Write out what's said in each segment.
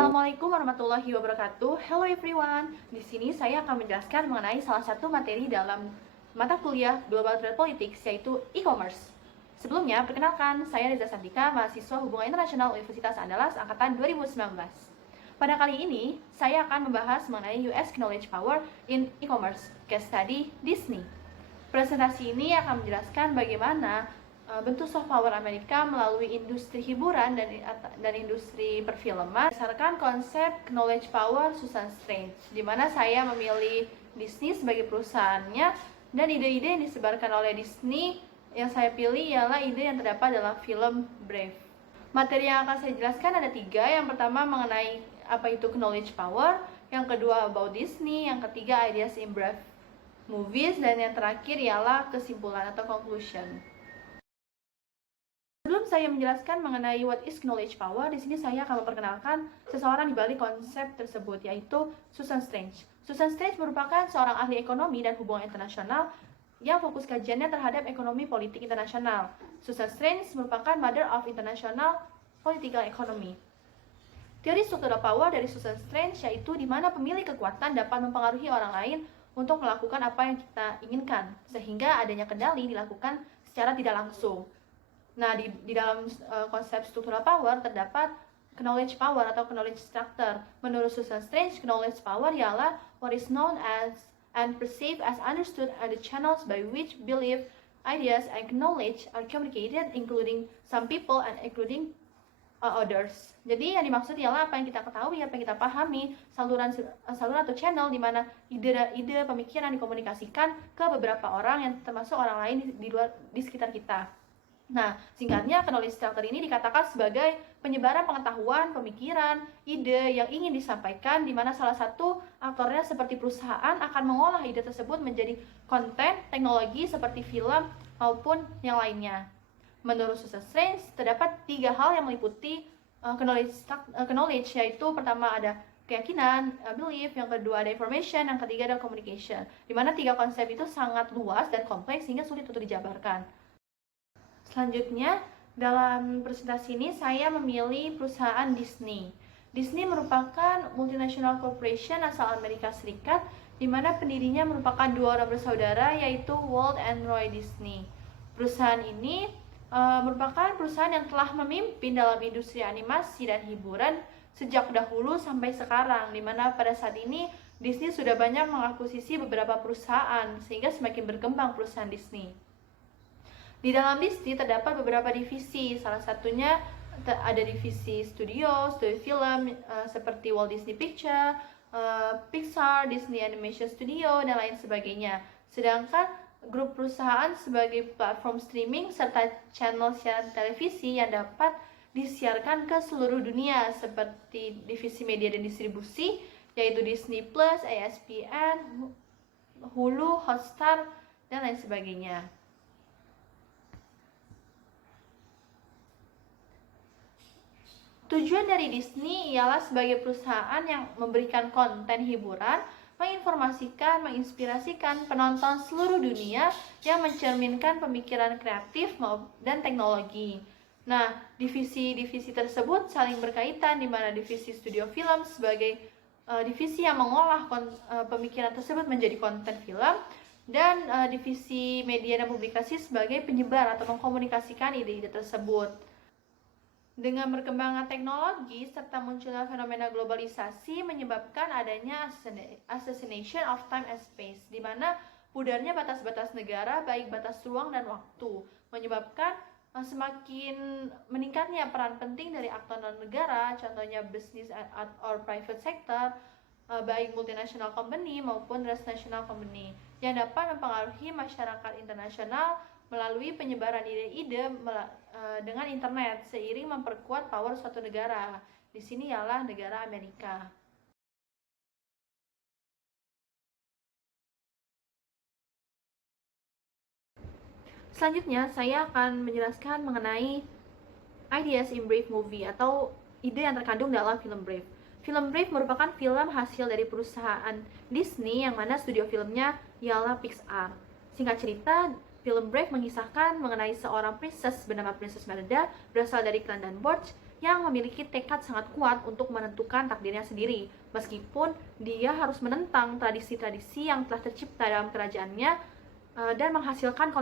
Assalamualaikum warahmatullahi wabarakatuh. Hello everyone. Di sini saya akan menjelaskan mengenai salah satu materi dalam mata kuliah Global Trade Politics, yaitu e-commerce. Sebelumnya, perkenalkan, saya Reza Santika, mahasiswa Hubungan Internasional Universitas Andalas angkatan 2019. Pada kali ini, saya akan membahas mengenai US Knowledge Power in e-commerce, case study Disney. Presentasi ini akan menjelaskan bagaimana bentuk soft power Amerika melalui industri hiburan dan industri perfilman berdasarkan konsep knowledge power Susan Strange, di mana saya memilih Disney sebagai perusahaannya, dan ide-ide yang disebarkan oleh Disney yang saya pilih ialah ide yang terdapat dalam film Brave. Materi yang akan saya jelaskan ada 3. Yang pertama mengenai apa itu knowledge power, yang kedua about Disney, yang ketiga ideas in Brave movies, dan yang terakhir ialah kesimpulan atau conclusion. Sebelum saya menjelaskan mengenai what is knowledge power, di sini saya akan memperkenalkan seseorang di balik konsep tersebut, yaitu Susan Strange. Susan Strange merupakan seorang ahli ekonomi dan hubungan internasional yang fokus kajiannya terhadap ekonomi politik internasional. Susan Strange merupakan mother of international political economy. Teori struktural power dari Susan Strange yaitu di mana pemilik kekuatan dapat mempengaruhi orang lain untuk melakukan apa yang kita inginkan, sehingga adanya kendali dilakukan secara tidak langsung. Nah, di dalam konsep structural power terdapat knowledge power atau knowledge structure. Menurut Susan Strange, knowledge power ialah what is known as and perceived as understood and the channels by which belief, ideas, and knowledge are communicated, including some people and including others. Jadi yang dimaksud ialah apa yang kita ketahui, apa yang kita pahami, saluran atau channel di mana ide pemikiran dikomunikasikan ke beberapa orang yang termasuk orang lain di sekitar kita. Nah, singkatnya, knowledge structure ini dikatakan sebagai penyebaran pengetahuan, pemikiran, ide yang ingin disampaikan, di mana salah satu aktornya seperti perusahaan akan mengolah ide tersebut menjadi konten, teknologi seperti film maupun yang lainnya. Menurut Susan Strange, terdapat 3 hal yang meliputi knowledge, yaitu pertama ada keyakinan, belief, yang kedua ada information, yang ketiga ada communication. Di mana 3 konsep itu sangat luas dan kompleks sehingga sulit untuk dijabarkan. Selanjutnya, dalam presentasi ini saya memilih perusahaan Disney. Disney merupakan multinational corporation asal Amerika Serikat, di mana pendirinya merupakan 2 orang bersaudara, yaitu Walt and Roy Disney. Perusahaan ini merupakan perusahaan yang telah memimpin dalam industri animasi dan hiburan sejak dahulu sampai sekarang, di mana pada saat ini Disney sudah banyak mengakuisisi beberapa perusahaan sehingga semakin berkembang perusahaan Disney. Di dalam Disney terdapat beberapa divisi, salah satunya ada divisi studio film seperti Walt Disney Picture, Pixar, Disney Animation Studio, dan lain sebagainya. Sedangkan grup perusahaan sebagai platform streaming serta channel siaran televisi yang dapat disiarkan ke seluruh dunia seperti divisi media dan distribusi, yaitu Disney Plus, ESPN, Hulu, Hotstar, dan lain sebagainya. Tujuan dari Disney ialah sebagai perusahaan yang memberikan konten hiburan, menginformasikan, menginspirasikan penonton seluruh dunia yang mencerminkan pemikiran kreatif dan teknologi. Nah, divisi-divisi tersebut saling berkaitan, di mana divisi studio film sebagai divisi yang mengolah pemikiran tersebut menjadi konten film, dan divisi media dan publikasi sebagai penyebar atau mengkomunikasikan ide-ide tersebut. Dengan berkembangnya teknologi serta munculnya fenomena globalisasi menyebabkan adanya assassination of time and space, di mana pudarnya batas-batas negara, baik batas ruang dan waktu, menyebabkan semakin meningkatnya peran penting dari aktor non-negara, contohnya business or private sector, baik multinational company maupun transnational company, yang dapat mempengaruhi masyarakat internasional melalui penyebaran ide-ide dengan internet seiring memperkuat power suatu negara. Di sini ialah negara Amerika. Selanjutnya, saya akan menjelaskan mengenai ideas in Brave movie atau ide yang terkandung dalam film Brave. Film Brave merupakan film hasil dari perusahaan Disney yang mana studio filmnya ialah Pixar. Singkat cerita, film Brave mengisahkan mengenai seorang princess bernama Princess Merida berasal dari klan Dunbarton yang memiliki tekad sangat kuat untuk menentukan takdirnya sendiri, meskipun dia harus menentang tradisi-tradisi yang telah tercipta dalam kerajaannya dan menghasilkan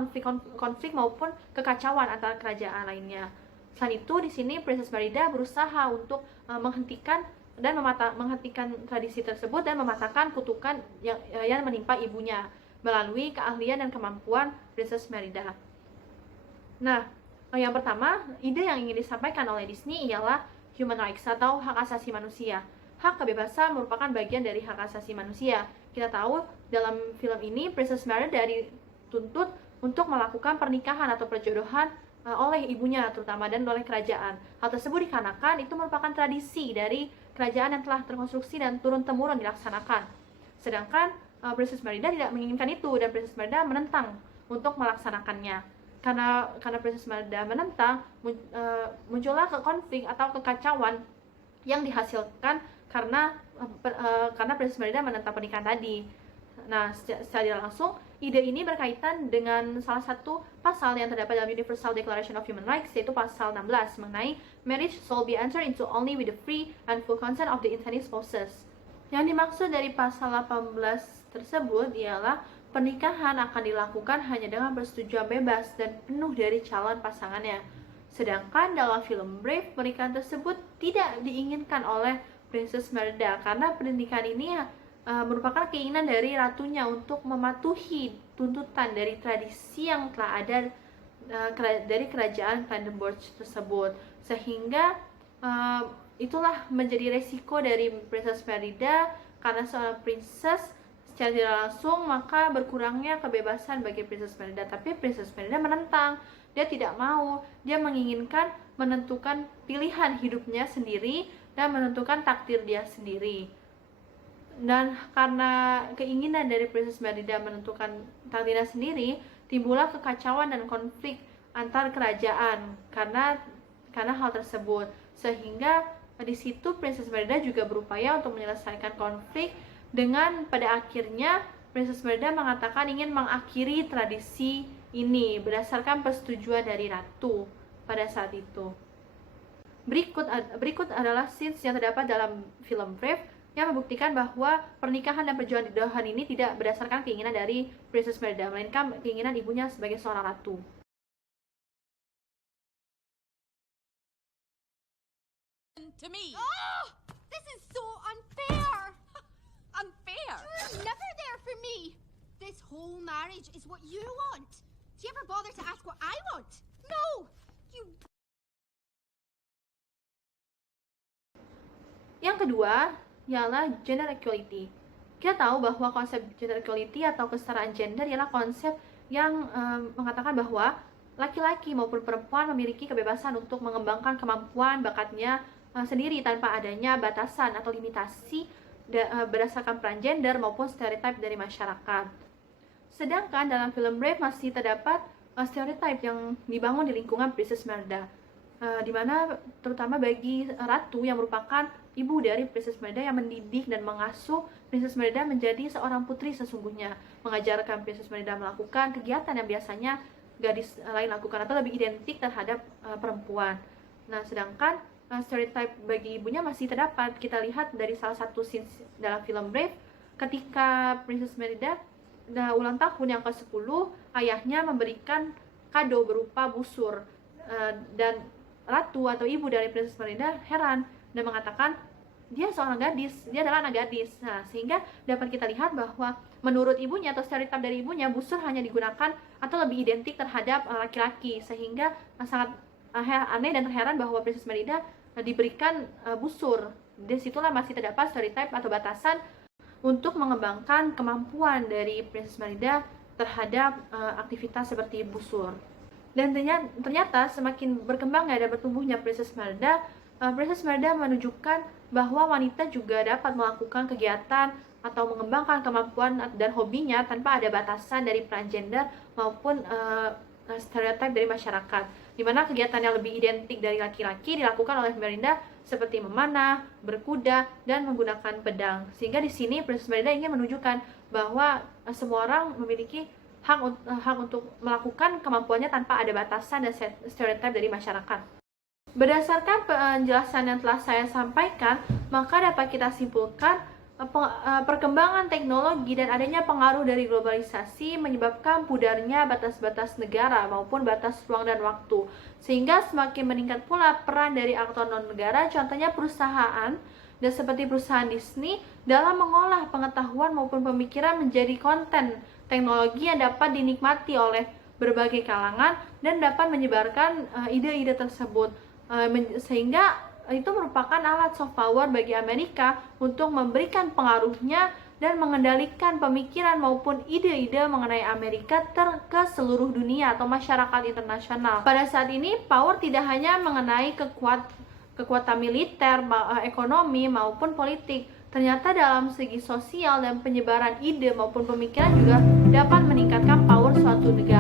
konflik maupun kekacauan antara kerajaan lainnya. Selain itu, di sini Princess Merida berusaha untuk menghentikan tradisi tersebut dan mematahkan kutukan yang menimpa ibunya melalui keahlian dan kemampuan Princess Merida. Nah, yang pertama, ide yang ingin disampaikan oleh Disney ialah human rights atau hak asasi manusia. Hak kebebasan merupakan bagian dari hak asasi manusia. Kita tahu dalam film ini Princess Merida dituntut untuk melakukan pernikahan atau perjodohan oleh ibunya terutama dan oleh kerajaan. Hal tersebut dikarenakan itu merupakan tradisi dari kerajaan yang telah terkonstruksi dan turun-temurun dilaksanakan. Sedangkan Princess Merida tidak menginginkan itu dan Princess Merida menentang untuk melaksanakannya. Karena Princess Merida menentang, muncullah konflik atau kekacauan yang dihasilkan karena Princess Merida menentang pernikahan tadi. Nah, secara langsung, ide ini berkaitan dengan salah satu pasal yang terdapat dalam Universal Declaration of Human Rights, yaitu pasal 16 mengenai marriage shall be entered into only with the free and full consent of the intending spouses. Yang dimaksud dari pasal 18 tersebut ialah pernikahan akan dilakukan hanya dengan persetujuan bebas dan penuh dari calon pasangannya. Sedangkan dalam film Brave, pernikahan tersebut tidak diinginkan oleh Princess Merida karena pernikahan ini merupakan keinginan dari ratunya untuk mematuhi tuntutan dari tradisi yang telah ada dari kerajaan Brandenburg tersebut. Sehingga itulah menjadi resiko dari Princess Merida karena seorang princess secara tidak langsung maka berkurangnya kebebasan bagi Princess Merida. Tapi Princess Merida menentang, dia tidak mau, dia menginginkan menentukan pilihan hidupnya sendiri dan menentukan takdir dia sendiri. Dan karena keinginan dari Princess Merida menentukan takdirnya sendiri, timbullah kekacauan dan konflik antar kerajaan karena hal tersebut. Sehingga di situ Princess Merida juga berupaya untuk menyelesaikan konflik dengan pada akhirnya Princess Merida mengatakan ingin mengakhiri tradisi ini berdasarkan persetujuan dari ratu pada saat itu. Berikut adalah scenes yang terdapat dalam film Brave yang membuktikan bahwa pernikahan dan perjodohan ini tidak berdasarkan keinginan dari Princess Merida, melainkan keinginan ibunya sebagai seorang ratu. To me. Oh, this is so unfair. Unfair? You're never there for me. This whole marriage is what you want. Do you ever bother to ask what I want? No, you. Yang kedua ialah gender equality. Kita tahu bahwa konsep gender equality atau kesetaraan gender ialah konsep yang mengatakan bahwa laki-laki maupun perempuan memiliki kebebasan untuk mengembangkan kemampuan bakatnya sendiri tanpa adanya batasan atau limitasi berdasarkan peran gender maupun stereotip dari masyarakat. Sedangkan dalam film Brave masih terdapat stereotip yang dibangun di lingkungan Princess Merida, di mana terutama bagi ratu yang merupakan ibu dari Princess Merida yang mendidik dan mengasuh Princess Merida menjadi seorang putri sesungguhnya, mengajarkan Princess Merida melakukan kegiatan yang biasanya gadis lain lakukan atau lebih identik terhadap perempuan. Nah, sedangkan stereotype bagi ibunya masih terdapat. Kita lihat dari salah satu scene dalam film Brave ketika Princess Merida ulang tahun yang ke-10, ayahnya memberikan kado berupa busur dan ratu atau ibu dari Princess Merida heran dan mengatakan dia seorang gadis, dia adalah anak gadis. Nah, sehingga dapat kita lihat bahwa menurut ibunya atau stereotip dari ibunya, busur hanya digunakan atau lebih identik terhadap laki-laki, sehingga sangat aneh dan terheran bahwa Princess Merida diberikan busur. Di situlah masih terdapat stereotip atau batasan untuk mengembangkan kemampuan dari Princess Merida terhadap aktivitas seperti busur. Dan ternyata semakin berkembangnya dan bertumbuhnya Princess Merida menunjukkan bahwa wanita juga dapat melakukan kegiatan atau mengembangkan kemampuan dan hobinya tanpa ada batasan dari peran gender maupun stereotip dari masyarakat, di mana kegiatan yang lebih identik dari laki-laki dilakukan oleh Merida seperti memanah, berkuda, dan menggunakan pedang. Sehingga di sini Princess Merida ingin menunjukkan bahwa semua orang memiliki hak untuk melakukan kemampuannya tanpa ada batasan dan stereotip dari masyarakat. Berdasarkan penjelasan yang telah saya sampaikan, maka dapat kita simpulkan perkembangan teknologi dan adanya pengaruh dari globalisasi menyebabkan pudarnya batas-batas negara maupun batas ruang dan waktu, sehingga semakin meningkat pula peran dari aktor non-negara, contohnya perusahaan dan seperti perusahaan Disney dalam mengolah pengetahuan maupun pemikiran menjadi konten teknologi yang dapat dinikmati oleh berbagai kalangan dan dapat menyebarkan ide-ide tersebut, sehingga itu merupakan alat soft power bagi Amerika untuk memberikan pengaruhnya dan mengendalikan pemikiran maupun ide-ide mengenai Amerika ke seluruh dunia atau masyarakat internasional. Pada saat ini, power tidak hanya mengenai kekuatan militer, ekonomi maupun politik. Ternyata dalam segi sosial dan penyebaran ide maupun pemikiran juga dapat meningkatkan power suatu negara.